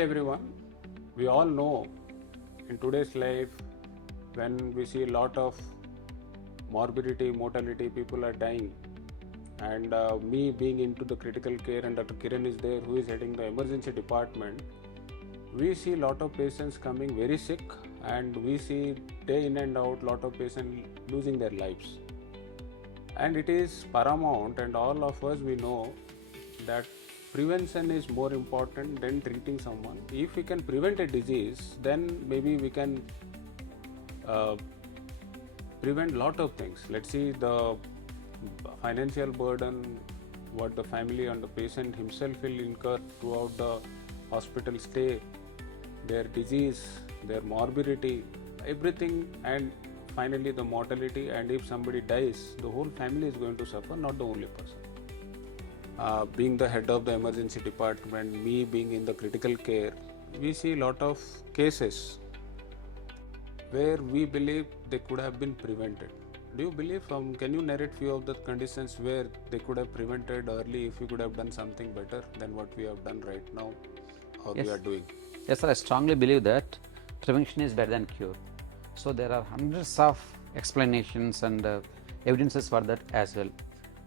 everyone. We all know in today's life, when we see a lot of morbidity, mortality, people are dying. And me being into the critical care, and Dr. Kiran is there, who is heading the emergency department, we see a lot of patients coming very sick, and we see day in and out lot of patients losing their lives. And it is paramount, and all of us we know that prevention is more important than treating someone. If we can prevent a disease, then maybe we can prevent lot of things. Let's see the financial burden what the family and the patient himself will incur throughout the hospital stay, their disease, their morbidity, everything, and finally the mortality. And if somebody dies, the whole family is going to suffer, not the only person. Being the head of the emergency department, me being in the critical care, we see a lot of cases where we believe they could have been prevented. Do you believe, can you narrate few of the conditions where they could have prevented early if we could have done something better than what we have done right now or Yes. we are doing? Yes, sir, I strongly believe that prevention is better than cure. So there are hundreds of explanations and evidences for that as well.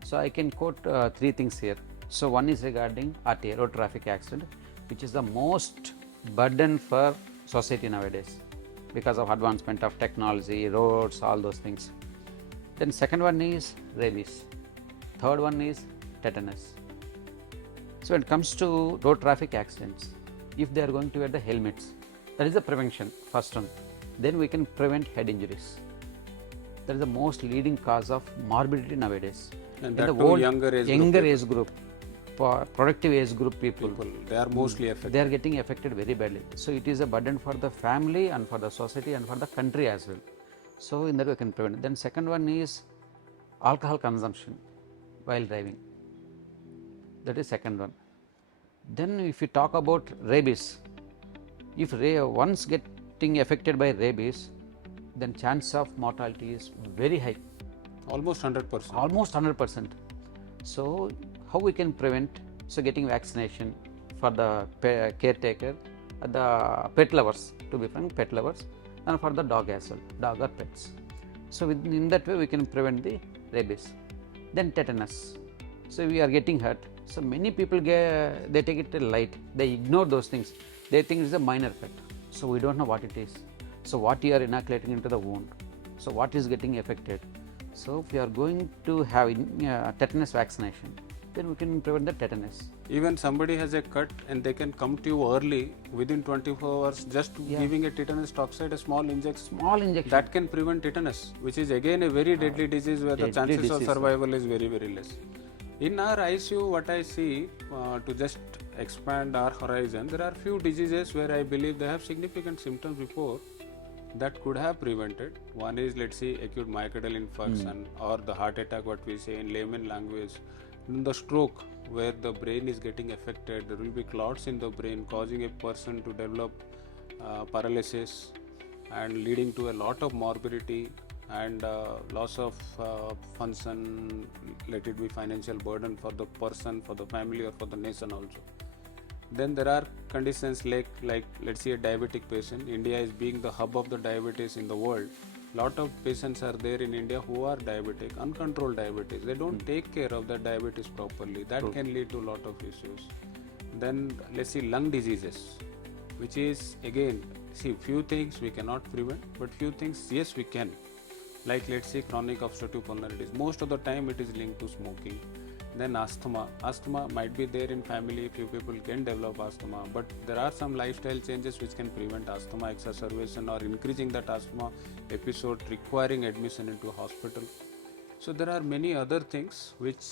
So I can quote three things here. So one is regarding RTA, road traffic accident, which is the most burden for society nowadays because of advancement of technology, roads, all those things. Then second one is rabies. Third one is tetanus. So when it comes to road traffic accidents, if they are going to wear the helmets, that is the prevention, first one. Then we can prevent head injuries. That is the most leading cause of morbidity nowadays. And In that the too old younger age group, productive age group people, they are mostly affected. they are getting affected very badly. So it is a burden for the family and for the society and for the country as well. So in that we can prevent. Then second one is alcohol consumption while driving. That is second one. Then if you talk about rabies, if once getting affected by rabies, then chance of mortality is very high. Almost 100%. Almost 100%. So how we can prevent? So getting vaccination for the caretaker, the pet lovers, to be frank, pet lovers, and for the dog as well, dog or pets. So in that way we can prevent the rabies. Then tetanus. So we are getting hurt. So many people they take it light. They ignore those things. They think it is a minor cut. So we don't know what it is. So what you are inoculating into the wound. So what is getting affected. So if you are going to have tetanus vaccination, then we can prevent the tetanus. Even somebody has a cut and they can come to you early within 24 hours just giving a tetanus toxide, a small injection. Small injection. That can prevent tetanus, which is again a very deadly disease where the chances of survival is very, very less. In our ICU, what I see, to just expand our horizon, there are few diseases where I believe they have significant symptoms before that could have prevented. One is, let's say, acute myocardial infarction or the heart attack, what we say in layman language. Then the stroke, where the brain is getting affected, there will be clots in the brain causing a person to develop paralysis and leading to a lot of morbidity and loss of function, let it be financial burden for the person, for the family, or for the nation also. Then there are conditions like let's say a diabetic patient. India is being the hub of the diabetes in the world. Lot of patients are there in India who are diabetic, uncontrolled diabetes. They don't take care of the diabetes properly. That can lead to a lot of issues. Then let's see lung diseases, which is again, see, few things we cannot prevent, but few things yes we can. Like let's say chronic obstructive pulmonary disease. Most of the time it is linked to smoking. Then asthma. Asthma might be there in family, few people can develop asthma, but there are some lifestyle changes which can prevent asthma exacerbation or increasing that asthma episode requiring admission into hospital. So there are many other things which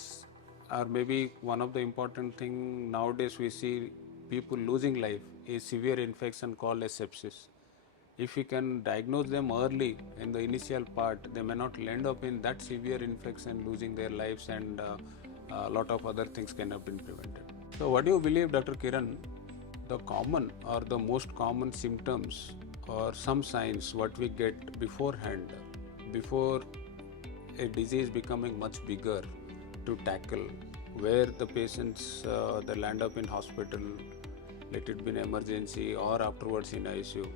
are maybe one of the important thing nowadays we see people losing life is severe infection called as sepsis. If we can diagnose them early in the initial part, they may not end up in that severe infection, losing their lives, and a lot of other things can have been prevented. So what do you believe, Dr. Kiran, the common or the most common symptoms or some signs what we get beforehand, before a disease becoming much bigger to tackle, where the patients they land up in hospital let it be an emergency or afterwards in ICU.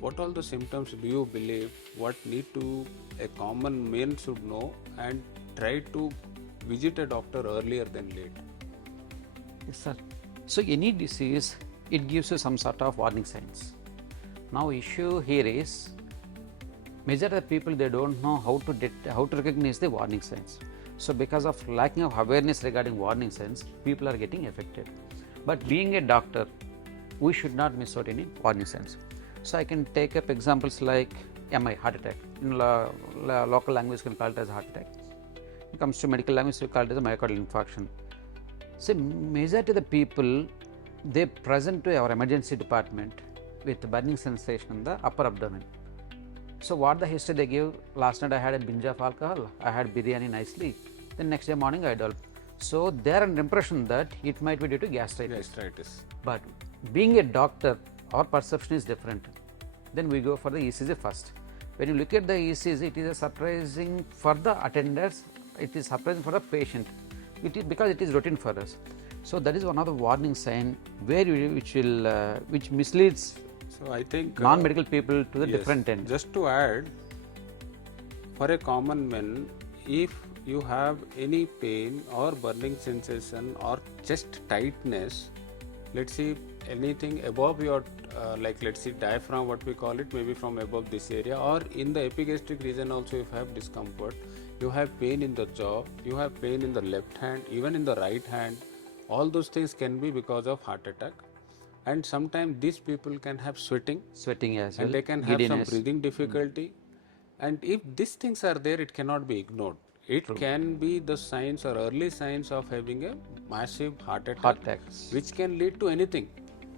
What all the symptoms do you believe what need to a common man should know and try to visit a doctor earlier than late? Yes, sir. So any disease, it gives you some sort of warning signs. Now issue here is, majority of the people, they don't know how to recognize the warning signs. So because of lacking of awareness regarding warning signs, people are getting affected. But being a doctor, we should not miss out any warning signs. So I can take up examples like MI, heart attack. In local language, you can call it as heart attack. When it comes to medical language, we call it as a myocardial infarction. So majority of the people, they present to our emergency department with burning sensation in the upper abdomen. So what the history they give, last night I had a binge of alcohol, I had biryani nicely, then next day morning I developed. So they are an impression that it might be due to gastritis. But being a doctor, our perception is different. Then we go for the ECG first. When you look at the ECG, it is surprising for the attenders, it is surprising for the patient. It is because it is routine for us. So that is one of the warning sign where which misleads So I think non-medical people to the yes, different end. Just to add, for a common man, if you have any pain or burning sensation or chest tightness, let's see anything above your like let's see diaphragm, what we call it, maybe from above this area, or in the epigastric region also if you have discomfort, you have pain in the jaw, you have pain in the left hand, even in the right hand, all those things can be because of heart attack. And sometimes these people can have sweating As well, and they can have some breathing difficulty. And if these things are there, it cannot be ignored. It can be the signs or early signs of having a massive heart attack, which can lead to anything.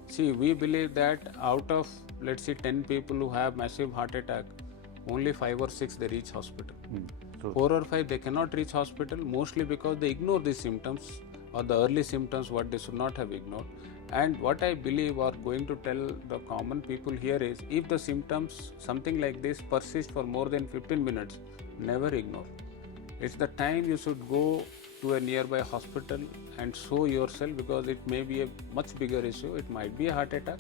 See, we believe that out of let's say 10 people who have massive heart attack, only 5 or 6 they reach hospital. 4 or 5 they cannot reach hospital, mostly because they ignore these symptoms or the early symptoms what they should not have ignored. And what I believe or going to tell the common people here is, if the symptoms something like this persist for more than 15 minutes, never ignore. It's the time you should go to a nearby hospital and show yourself, because it may be a much bigger issue. It might be a heart attack,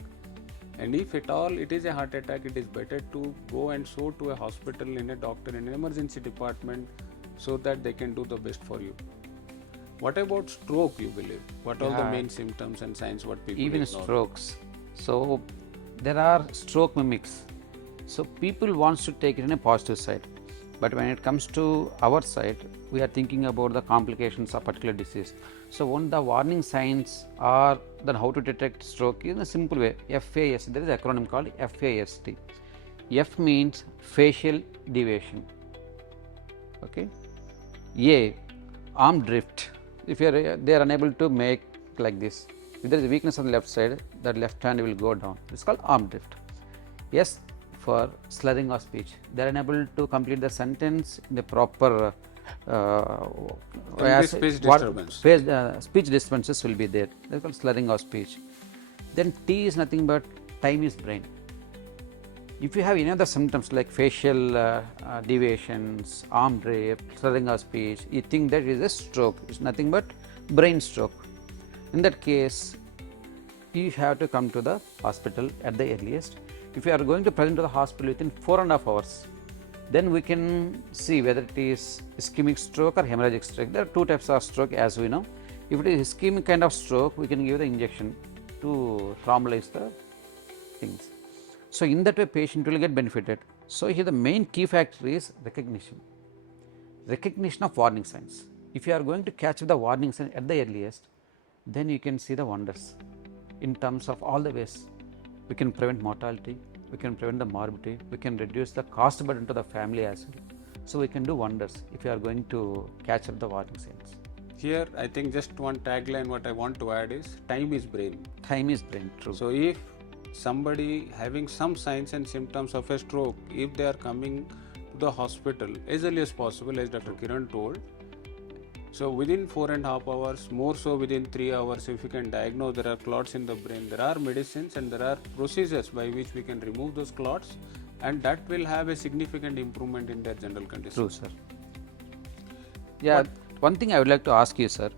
and if at all it is a heart attack, it is better to go and show to a hospital, in a doctor, in an emergency department, so that they can do the best for you. What about stroke, you believe? What are the main symptoms and signs what people even ignore? Strokes. So there are stroke mimics. So people wants to take it in a positive side, but when it comes to our side, we are thinking about the complications of particular disease. So one of the warning signs are then how to detect stroke in a simple way. FAST, there is an acronym called FAST. F means facial deviation. Okay. A, arm drift. If they are unable to make like this, if there is a weakness on the left side, that left hand will go down. It's called arm drift. S for slurring of speech. They are unable to complete the sentence in the proper speech disturbance. Speech disturbances will be there. They are called slurring of speech. Then T is nothing but time is brain. If you have any other symptoms like facial deviations, arm drift, slurring of speech, you think that is a stroke. It's nothing but brain stroke. In that case, you have to come to the hospital at the earliest. If you are going to present to the hospital within 4.5 hours, then we can see whether it is ischemic stroke or hemorrhagic stroke. There are two types of stroke, as we know. If it is ischemic kind of stroke, we can give the injection to thrombolize the things. So in that way, patient will get benefited. So here the main key factor is recognition of warning signs. If you are going to catch the warning sign at the earliest, then you can see the wonders in terms of all the ways. We can prevent mortality, we can prevent the morbidity, we can reduce the cost burden to the family as well. So we can do wonders if you are going to catch up the warning signs. Here, I think just one tagline what I want to add is, time is brain. Time is brain, true. So if somebody having some signs and symptoms of a stroke, if they are coming to the hospital as early as possible, as Dr. Kiran told, so within 4.5 hours, more so within 3 hours, if you can diagnose there are clots in the brain, there are medicines and there are procedures by which we can remove those clots, and that will have a significant improvement in their general condition. True, sir. Yeah, one thing I would like to ask you, sir.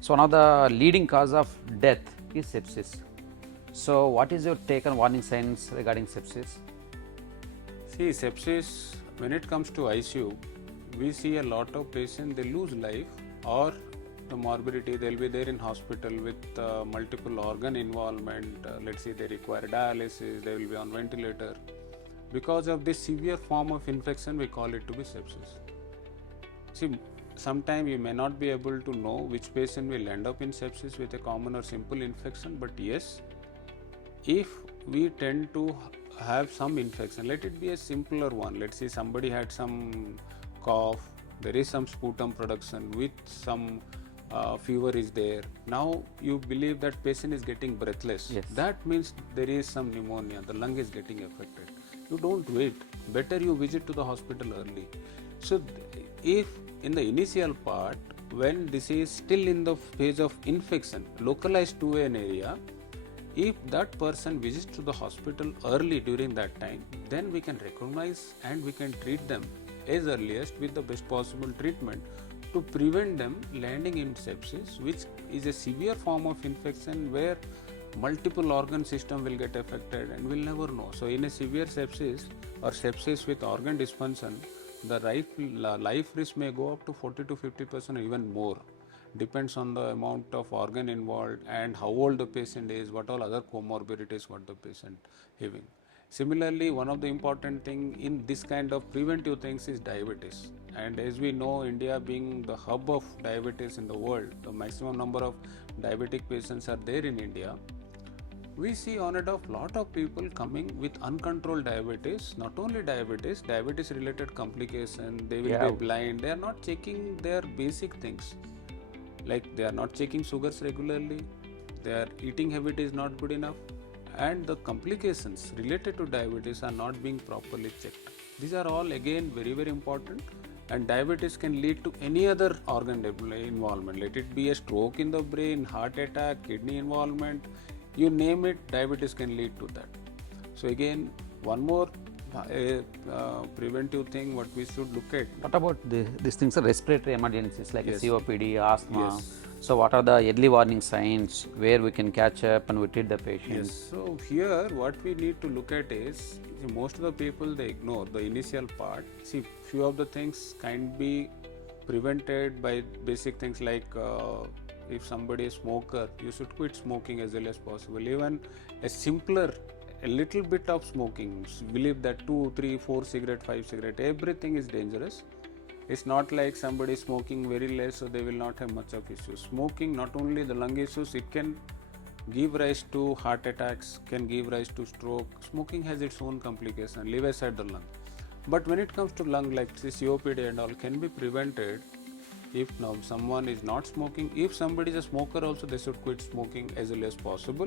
So one of the leading cause of death is sepsis. So, what is your take on warning signs regarding sepsis? See, sepsis, when it comes to ICU, we see a lot of patients, they lose life, or the morbidity, they'll be there in hospital with multiple organ involvement. Let's say they require dialysis, they will be on ventilator. Because of this severe form of infection, we call it to be sepsis. See, sometimes you may not be able to know which patient will end up in sepsis with a common or simple infection, but yes, if we tend to have some infection, let it be a simpler one. Let's say somebody had some cough, there is some sputum production with some fever is there. Now you believe that patient is getting breathless. Yes. That means there is some pneumonia, the lung is getting affected. You don't wait. Better you visit to the hospital early. So if in the initial part, when this is still in the phase of infection, localized to an area, if that person visits to the hospital early during that time, then we can recognize and we can treat them as earliest with the best possible treatment to prevent them landing in sepsis, which is a severe form of infection where multiple organ system will get affected and we'll never know. So in a severe sepsis or sepsis with organ dysfunction, the life risk may go up to 40 to 50% or even more. Depends on the amount of organ involved and how old the patient is, what all other comorbidities what the patient having. Similarly, one of the important thing in this kind of preventive things is diabetes. And as we know, India being the hub of diabetes in the world, the maximum number of diabetic patients are there in India. We see on and off lot of people coming with uncontrolled diabetes, not only diabetes, diabetes related complications, they will be blind, they are not checking their basic things. Like they are not checking sugars regularly, their eating habit is not good enough, and the complications related to diabetes are not being properly checked. These are all again very, very important, and diabetes can lead to any other organ involvement. Let it be a stroke in the brain, heart attack, kidney involvement, you name it, diabetes can lead to that. So again, one more preventive thing what we should look at. What about these things are respiratory emergencies like Yes. COPD, asthma? Yes. So, what are the early warning signs where we can catch up and we treat the patient? Yes, so here what we need to look at is, see, most of the people they ignore the initial part. See, few of the things can be prevented by basic things like if somebody is smoker, you should quit smoking as early as possible. Even a simpler, a little bit of smoking, believe that 2, 3, 4 cigarette, 5 cigarette, everything is dangerous. It's not like somebody is smoking very less, so they will not have much of issues. Smoking, not only the lung issues, it can give rise to heart attacks, can give rise to stroke. Smoking has its own complication, leave aside the lung. But when it comes to lung, like COPD and all, can be prevented if now someone is not smoking. If somebody is a smoker also, they should quit smoking as early as possible.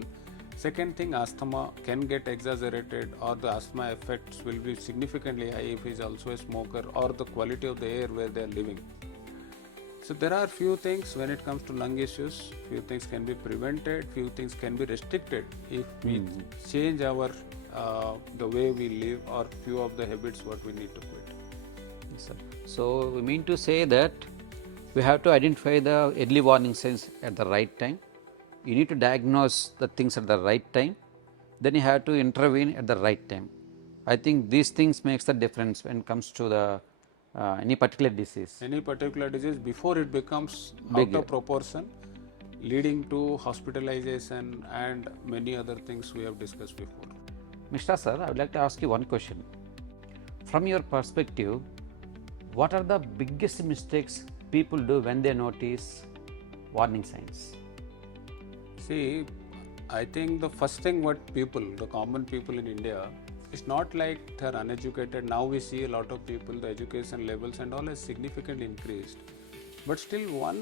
Second thing, asthma can get exaggerated, or the asthma effects will be significantly high if he is also a smoker, or the quality of the air where they are living. So there are few things when it comes to lung issues, few things can be prevented, few things can be restricted if we change our the way we live, or few of the habits what we need to quit. Yes, sir. So, we mean to say that we have to identify the early warning signs at the right time. You need to diagnose the things at the right time, then you have to intervene at the right time. I think these things makes the difference when it comes to the any particular disease. Any particular disease before it becomes Big. out of proportion, leading to hospitalization and many other things we have discussed before. Mr. Sir, I would like to ask you one question. From your perspective, what are the biggest mistakes people do when they notice warning signs? See, I think the first thing what people, the common people in India, it's not like they are uneducated. Now we see a lot of people, the education levels and all has significantly increased. But still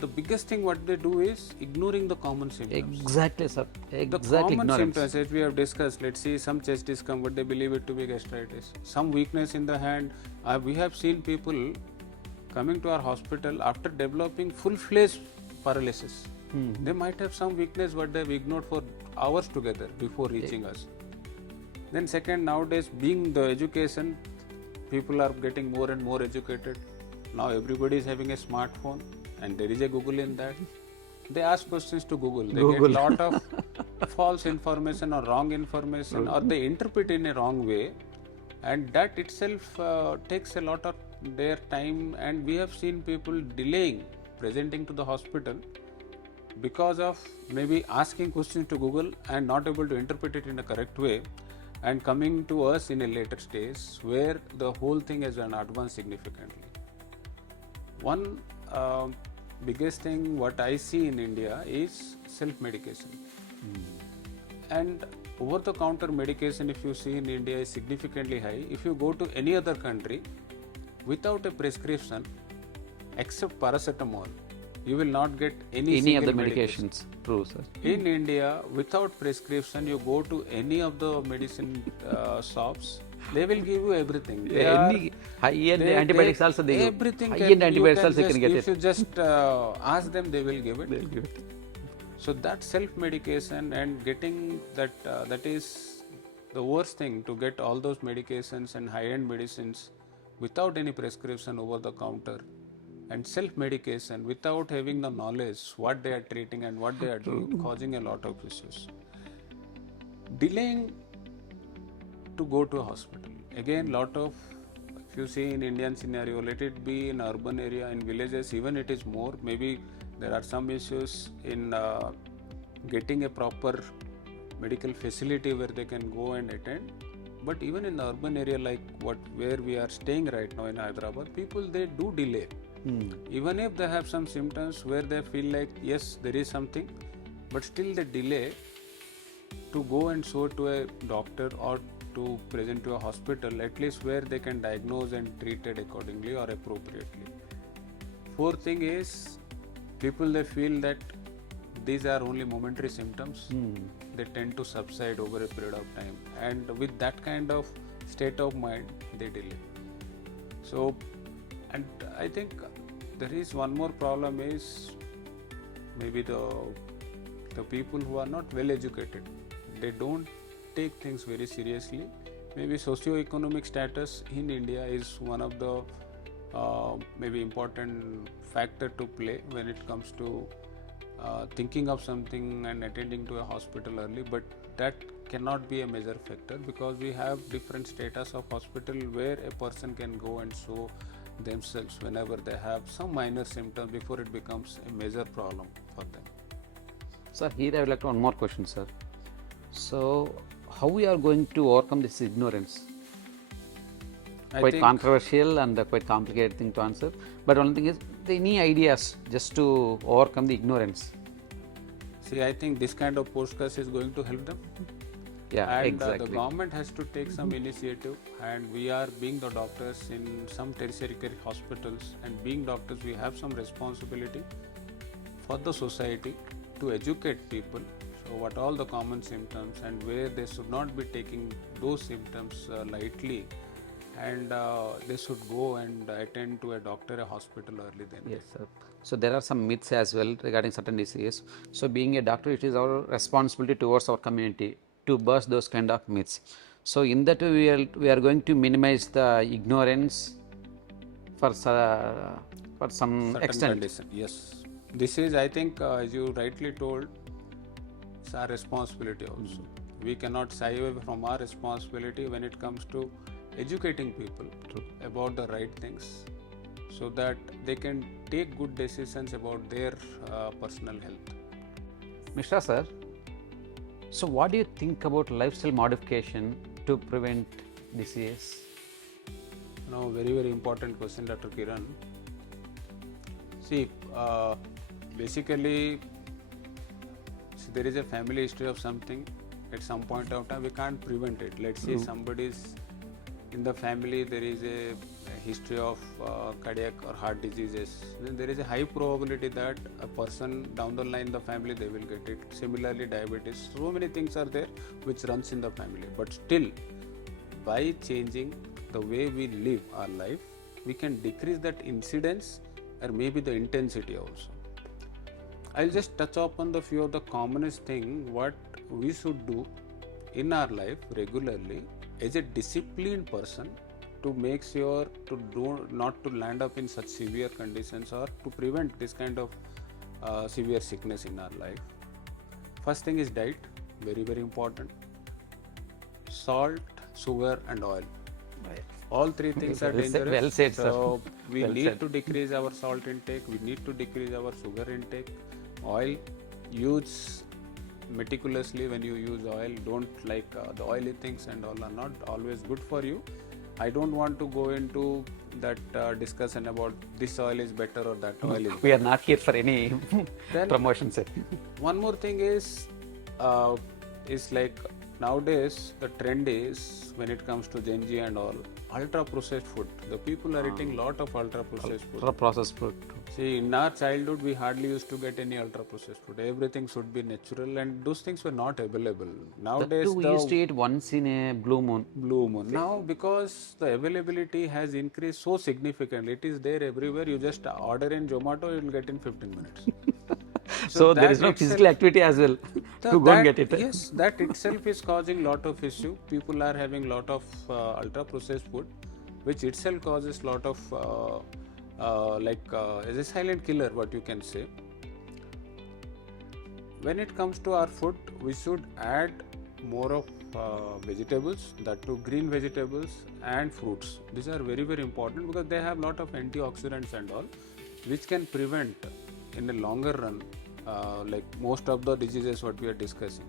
the biggest thing what they do is ignoring the common symptoms. Exactly, sir. Exactly. The common ignorance. symptoms as we have discussed, let's see some chest discomfort, they believe it to be gastritis. Some weakness in the hand. We have seen people coming to our hospital after developing full-fledged paralysis. They might have some weakness what they have ignored for hours together before reaching us. Then second, nowadays being the education, people are getting more and more educated. Now everybody is having a smartphone and there is a Google in that. they ask questions to Google. They Google. get lot of false information or wrong information, or they interpret in a wrong way, and that itself takes a lot of their time. And we have seen people delaying presenting to the hospital because of maybe asking questions to Google and not able to interpret it in a correct way, and coming to us in a later stage where the whole thing has advanced significantly. One biggest thing what I see in India is self-medication. And over-the-counter medication, if you see in India, is significantly high. If you go to any other country, without a prescription, except paracetamol, you will not get any other medication. medications. True, sir. In India, without prescription, you go to any of the medicine shops, they will give you everything. They Any high-end antibiotics also they give. everything. High-end antibiotics also you can get if it. you just ask them, they will give it. They'll give it. So that self-medication and getting that, that is the worst thing, to get all those medications and high-end medicines without any prescription over the counter, and self-medication without having the knowledge what they are treating and what they are doing, causing a lot of issues. Delaying to go to a hospital. Again, lot of, if you see in Indian scenario, let it be in urban area, in villages, even it is more. Maybe there are some issues in getting a proper medical facility where they can go and attend. But even in the urban area, like where we are staying right now in Hyderabad, people, they do delay. Even if they have some symptoms where they feel like yes, there is something, but still they delay to go and show to a doctor or to present to a hospital, at least where they can diagnose and treat it accordingly or appropriately. Fourth thing is, people, they feel that these are only momentary symptoms. They tend to subside over a period of time, and with that kind of state of mind, they delay. So, and I think there is one more problem is maybe the people who are not well educated. They don't take things very seriously. Maybe socio-economic status in India is one of the maybe important factor to play when it comes to thinking of something and attending to a hospital early, but that cannot be a major factor, because we have different status of hospital where a person can go and show themselves whenever they have some minor symptoms before it becomes a major problem for them. Sir, here I would like to one more question, sir. So, how we are going to overcome this ignorance? Quite controversial and quite complicated thing to answer. But one thing is, any ideas just to overcome the ignorance? See, I think this kind of podcast is going to help them. Yeah, and exactly. The government has to take some initiative, and we are being the doctors in some tertiary care hospitals, and being doctors, we have some responsibility for the society to educate people. So what all the common symptoms, and where they should not be taking those symptoms lightly, and they should go and attend to a doctor, a hospital early then. Yes, sir. So there are some myths as well regarding certain diseases. So being a doctor, it is our responsibility towards our community to burst those kind of myths. So in that way, we are going to minimize the ignorance for some Certain extent. condition. Yes, this is, I think, as you rightly told, it's our responsibility also. We cannot shy away from our responsibility when it comes to educating people about the right things, so that they can take good decisions about their personal health. Mishra sir, so what do you think about lifestyle modification to prevent disease? Now, very, very important question, Dr. Kiran. See, basically, there is a family history of something. At some point of time, we can't prevent it. Let's say somebody's in the family, there is a history of cardiac or heart diseases. Then there is a high probability that a person down the line in the family, they will get it. Similarly, diabetes. So many things are there which runs in the family. But still, by changing the way we live our life, we can decrease that incidence or maybe the intensity also. I'll just touch upon the few of the commonest thing what we should do in our life regularly as a disciplined person to make sure to not to land up in such severe conditions, or to prevent this kind of severe sickness in our life. First thing is diet, very very important. Salt, sugar and oil. All three things are dangerous. Well said, sir. So we Well need said. to decrease our salt intake, we need to decrease our sugar intake. Oil, use meticulously when you use oil. Don't the oily things and all are not always good for you. I don't want to go into that discussion about this oil is better or that oil is We are not here for any Then- promotion, sir. One more thing is like nowadays the trend is when it comes to Gen Z and all, ultra processed food. The people are eating lot of ultra processed food. Processed food. See, in our childhood, we hardly used to get any ultra processed food. Everything should be natural, and those things were not available. Nowadays, That too, we the used to eat once in a blue moon. blue moon. Now, because the availability has increased so significantly, it is there everywhere. You just order in Zomato, you will get in 15 minutes. So there that is no itself- physical activity as well to go and get it. Yes, that itself is causing lot of issue. People are having lot of ultra processed food, which itself causes lot of as a silent killer, what you can say. When it comes to our food, we should add more of vegetables, that too green vegetables and fruits. These are very very important because they have lot of antioxidants and all, which can prevent in the longer run like most of the diseases what we are discussing.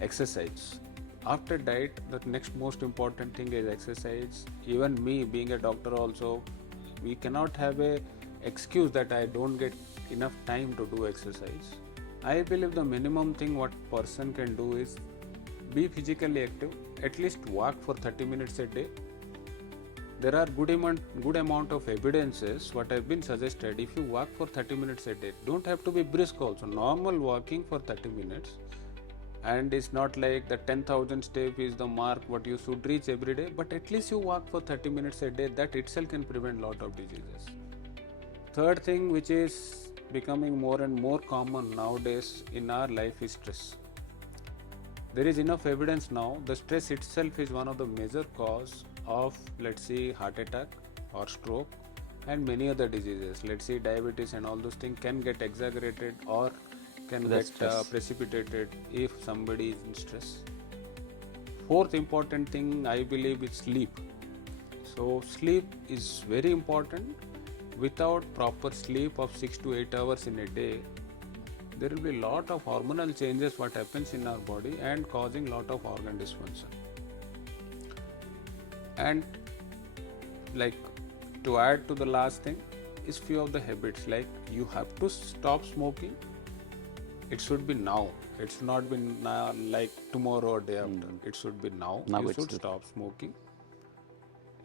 Exercise. After diet, the next most important thing is exercise. Even me being a doctor also, we cannot have a excuse that I don't get enough time to do exercise. I believe the minimum thing what person can do is be physically active, at least walk for 30 minutes a day. There are good amount of evidences what have been suggested. If you walk for 30 minutes a day, don't have to be brisk also, normal walking for 30 minutes. And it's not like the 10,000 step is the mark what you should reach every day, but at least you walk for 30 minutes a day. That itself can prevent lot of diseases. Third thing which is becoming more and more common nowadays in our life is stress. There is enough evidence now. The stress itself is one of the major cause of, let's say, heart attack or stroke and many other diseases. Let's say diabetes and all those things can get exaggerated or can That's get stress. precipitated if somebody is in stress. Fourth important thing I believe is sleep. So sleep is very important. Without proper sleep of 6 to 8 hours in a day, there will be a lot of hormonal changes what happens in our body and causing lot of organ dysfunction. And like to add to the last thing is few of the habits, like you have to stop smoking. It should be now. It should not be like tomorrow or day after. It should be now. Now You it's should good. stop smoking.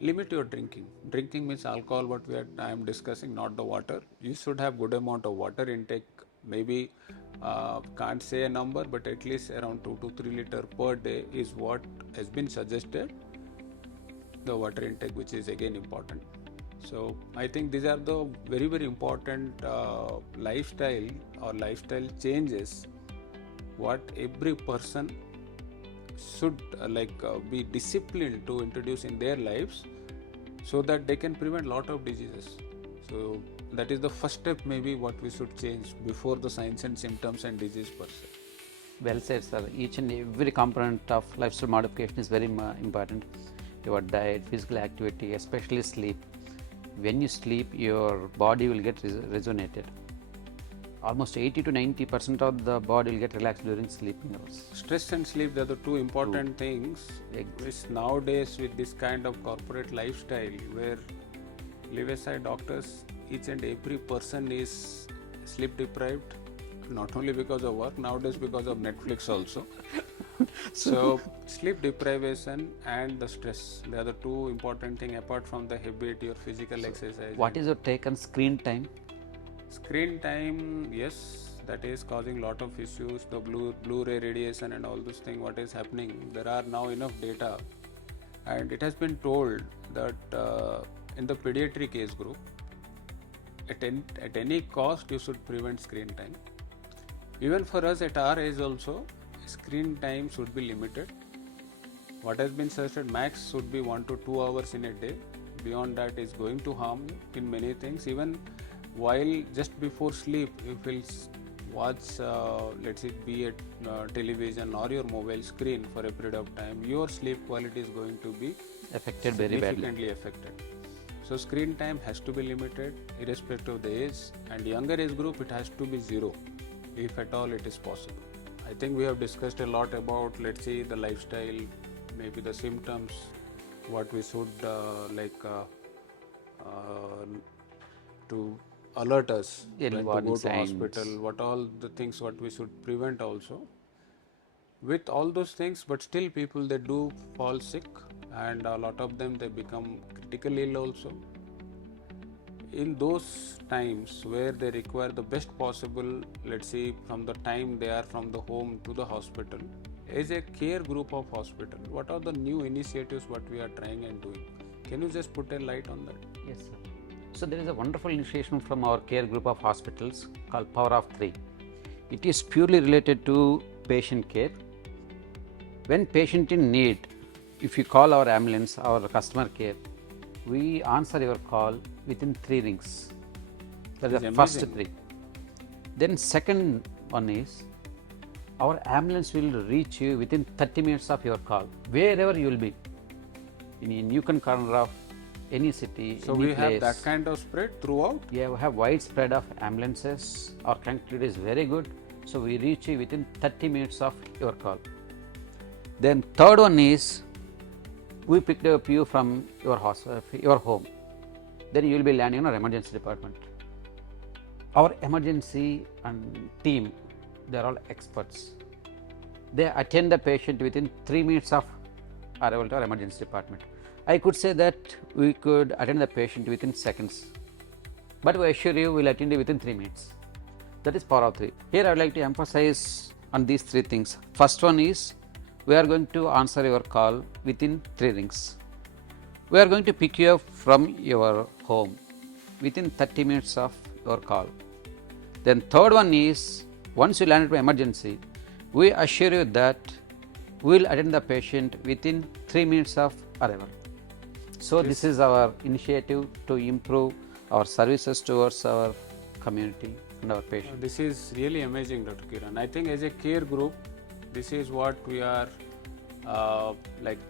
Limit your drinking. Drinking means alcohol, what I am discussing, not the water. You should have good amount of water intake. Maybe can't say a number, but at least around 2 to 3 liter per day is what has been suggested. The water intake, which is again important. So I think these are the very very important lifestyle or lifestyle changes what every person should be disciplined to introduce in their lives so that they can prevent lot of diseases. So that is the first step maybe what we should change before the signs and symptoms and disease per se. Well said, sir. Each and every component of lifestyle modification is very important. Your diet, physical activity, especially sleep. When you sleep, your body will get resonated. Almost 80 to 90% of the body will get relaxed during sleeping hours. Stress and sleep, they are the two important things Ex- which nowadays with this kind of corporate lifestyle where leave aside doctors, each and every person is sleep deprived, not only because of work, nowadays because of Netflix also. So sleep deprivation and the stress, they are the two important things apart from the habit, your physical exercise. What is your take on screen time? Screen time, yes, that is causing lot of issues. The blue-ray radiation and all those things, what is happening. There are now enough data, and it has been told that in the pediatric age group, at any cost, you should prevent screen time. Even for us at our age also, screen time should be limited. What has been suggested, max should be 1 to 2 hours in a day. Beyond that is going to harm you in many things. Even while just before sleep, if we'll watch, let's say, be it television or your mobile screen for a period of time, your sleep quality is going to be affected very badly. significantly affected. So screen time has to be limited irrespective of the age, and younger age group it has to be 0 if at all it is possible. I think we have discussed a lot about, let's say, the lifestyle, maybe the symptoms, what we should to alert us Early when to warning go to signs. hospital, what all the things what we should prevent also. With all those things, but still people they do fall sick, and a lot of them they become critically ill also. In those times where they require the best possible, let's say, from the time they are from the home to the hospital, as a care group of hospital, what are the new initiatives what we are trying and doing? Can you just put a light on that? Yes, sir. So there is a wonderful initiation from our care group of hospitals called Power of 3. It is purely related to patient care. When patient in need, if you call our ambulance, our customer care, we answer your call within 3 rings. That is the first 3. Then second one is, our ambulance will reach you within 30 minutes of your call, wherever you will be, in a Newcomb corner of any city, So any we place. have that kind of spread throughout. Yeah, we have widespread of ambulances. Our connectivity is very good. So we reach you within 30 minutes of your call. Then third one is, we picked up you from your house, your home. Then you will be landing in our emergency department. Our emergency and team, they are all experts. They attend the patient within 3 minutes of arrival to our emergency department. I could say that we could attend the patient within seconds, but we assure you we will attend you within 3 minutes. That is power of 3. Here I would like to emphasize on these 3 things. First one is, we are going to answer your call within 3 rings. We are going to pick you up from your home within 30 minutes of your call. Then third one is, once you land into emergency, we assure you that we will attend the patient within 3 minutes of arrival. So this is our initiative to improve our services towards our community and our patients. This is really amazing, Dr. Kiran. I think as a care group, this is what we are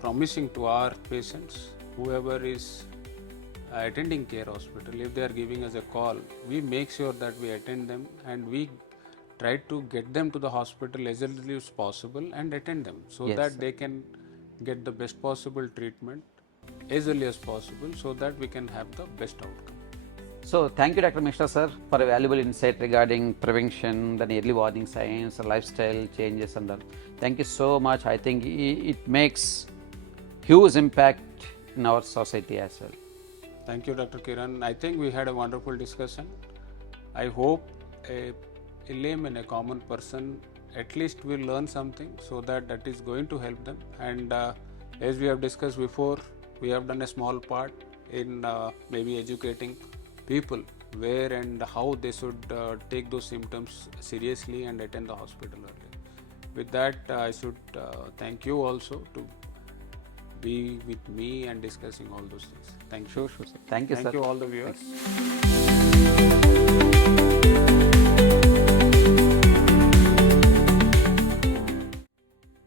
promising to our patients, whoever is attending care hospital. If they are giving us a call, we make sure that we attend them, and we try to get them to the hospital as early as possible and attend them, so Yes, that sir. they can get the best possible treatment as early as possible, so that we can have the best outcome. So thank you, Dr. Misra sir, for a valuable insight regarding prevention, the early warning signs, lifestyle changes and all. Thank you so much. I think it makes huge impact in our society as well. Thank you, Dr. Kiran. I think we had a wonderful discussion. I hope a layman, a common person, at least will learn something, so that is going to help them. And as we have discussed before, we have done a small part in maybe educating people where and how they should take those symptoms seriously and attend the hospital early. With that, I should thank you also to be with me and discussing all those things. Thank you. Sure, sir. Thank you, sir. Thank you all the viewers.